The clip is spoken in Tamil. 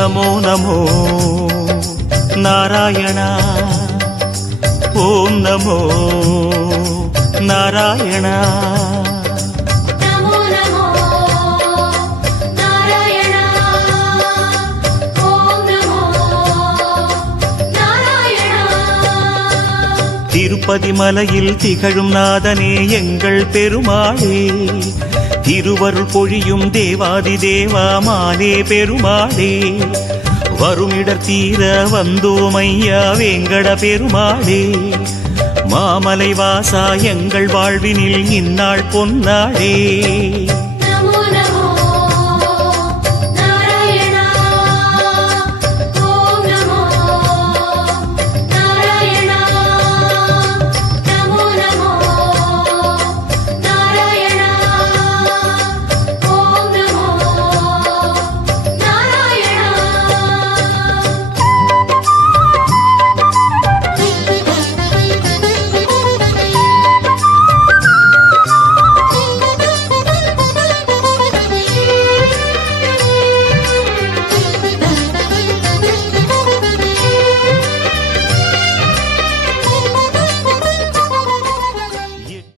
நமோ நமோ நாராயணா ஓம் நமோ நாராயணா திருப்பதி மலையில் திகழும் நாதனே எங்கள் பெருமாளே திருவருள் பொழியும் தேவாதி தேவாமானே பெருமாளே வருமிடர் தீர வந்தோமையா வேங்கட பெருமாளே மாமலை வாசா எங்கள் வாழ்வினில் இந்நாள் பொன்னாளே